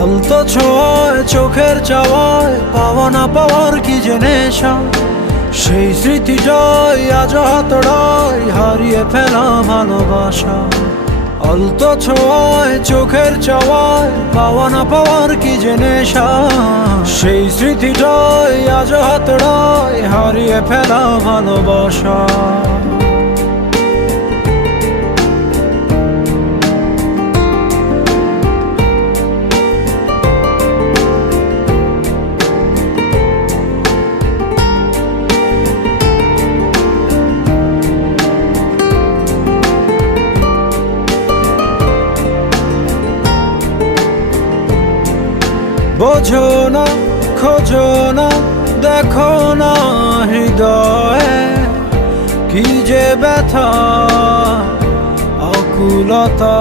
আলতো ছোঁয়ায় চোখের চাওয়ায় পাওয়া না পাওয়ার কি যে নেশা, সেই স্মৃতিটাই আজ হাতড়ায় হারিয়ে ফেলা ভালোবাসা। আলতো ছোঁয়ায় চোখের চাওয়ায় পাওয়া না পাওয়ার কি যে নেশা, সেই স্মৃতিটাই আজ হাতড়ায় হারিয়ে ফেলা ভালোবাসা। বোঝো না, খোঁজো না, দেখো না হৃদয়ে কি যে ব্যথা, আকুলতা।